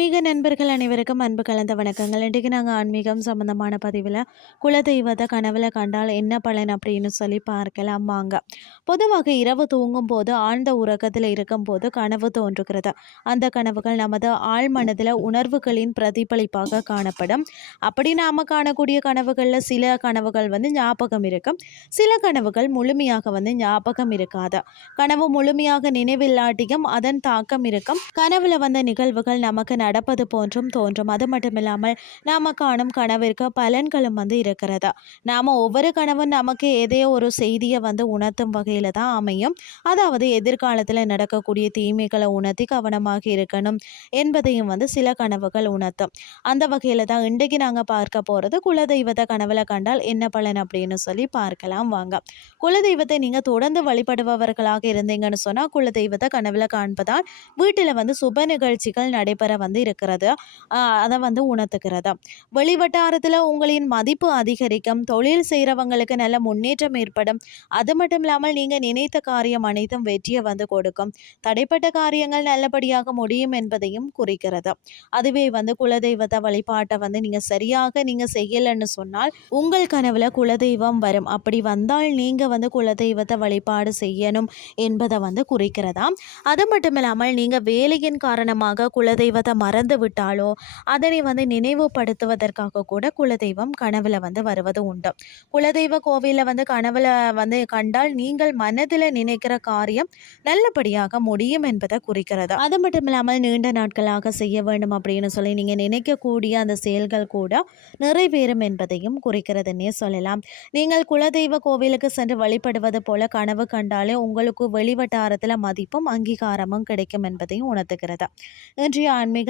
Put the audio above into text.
நண்பர்கள் அனைவருக்கும் அன்பு கலந்த வணக்கங்கள். இன்றைக்கு நாங்கள் ஆன்மீகம் சம்மந்தமான பதிவில் குலதெய்வத்தை கனவுல கண்டால் என்ன பலன் அப்படின்னு சொல்லி பார்க்கலாம் வாங்க. பொதுவாக இரவு தூங்கும் போது ஆழ்ந்த உறக்கத்தில் இருக்கும்போது கனவு தோன்றுகிறது. அந்த கனவுகள் நமது ஆழ் மனதில் உணர்வுகளின் பிரதிபலிப்பாக காணப்படும். அப்படி நாம் காணக்கூடிய கனவுகளில் சில கனவுகள் வந்து ஞாபகம் இருக்கும். சில கனவுகள் முழுமையாக வந்து ஞாபகம் இருக்காது. கனவு முழுமையாக நினைவில்லாட்டியும் அதன் தாக்கம் இருக்கும். கனவுல வந்த நிகழ்வுகள் நமக்கு நடப்பது போன்றும் தோன்றும். அது மட்டும் இல்லாமல் நாம் காணும் கனவிற்கு பலன்களும் வந்து இருக்கிறது. நாம் ஒவ்வொரு கனவும் நமக்கு எதையோ ஒரு செய்தியை வந்து உணர்த்தும் வகையில் தான் அமையும். அதாவது எதிர்காலத்தில் நடக்கக்கூடிய தீமைகளை உணர்த்தி கவனமாக இருக்கணும் என்பதையும் வந்து சில கனவுகள் உணர்த்தும். அந்த வகையில் தான் இன்றைக்கு நாங்கள் பார்க்க போகிறது குலதெய்வத்தை கனவுல கண்டால் என்ன பலன் அப்படின்னு சொல்லி பார்க்கலாம் வாங்க. குலதெய்வத்தை நீங்கள் தொடர்ந்து வழிபடுபவர்களாக இருந்தீங்கன்னு சொன்னால் குலதெய்வத்தை கனவுல காண்பதால் வீட்டில் வந்து சுப நிகழ்ச்சிகள் நடைபெற வந்து இருக்கிறது அதை வந்து உணர்த்துகிறது? வெளிவட்டாரத்தில் உங்களின் மதிப்பு அதிகரிக்கும். தொழில் செய்கிறவங்களுக்கு நல்ல முன்னேற்றம் ஏற்படும். அது மட்டும் இல்லாமல் நீங்கள் நினைத்த காரியம் அனைத்தும் வெற்றியை வந்து கொடுக்கும். தடைப்பட்ட காரியங்கள் நல்லபடியாக முடியும் என்பதையும் குறிக்கிறது? அதுவே வந்து குலதெய்வத்தை வழிபாட்டை வந்து நீங்கள் சரியாக நீங்கள் செய்யலைன்னு சொன்னால் உங்கள் கனவுல குலதெய்வம் வரும். அப்படி வந்தால் நீங்கள் வந்து குலதெய்வத்தை வழிபாடு செய்யணும் என்பதை வந்து குறிக்கிறதா? அது மட்டும் இல்லாமல் நீங்கள் வேலையின் காரணமாக குலதெய்வத்தை மறந்து விட்டாலோ அதனை வந்து நினைவுபடுத்துவதற்காக கூட குலதெய்வம் கனவுல வந்து வருவது உண்டு. குலதெய்வ கோவிலில் வந்து கனவுல வந்து கண்டால் நீங்கள் மனதில் நினைக்கிற காரியம் நல்லபடியாக முடியும் என்பதை குறிக்கிறது. அது மட்டும் இல்லாமல் நீண்ட நாட்களாக செய்ய வேண்டும் அப்படின்னு சொல்லி நீங்கள் நினைக்கக்கூடிய அந்த செயல்கள் கூட நிறைவேறும் என்பதையும் குறிக்கிறதுன்னே சொல்லலாம். நீங்கள் குலதெய்வ கோவிலுக்கு சென்று வழிபடுவது போல கனவு கண்டாலே உங்களுக்கு வெளிவட்டாரத்தில் மதிப்பும் அங்கீகாரமும் கிடைக்கும் என்பதையும் உணர்த்துகிறது. இன்றைய ஆன்மீக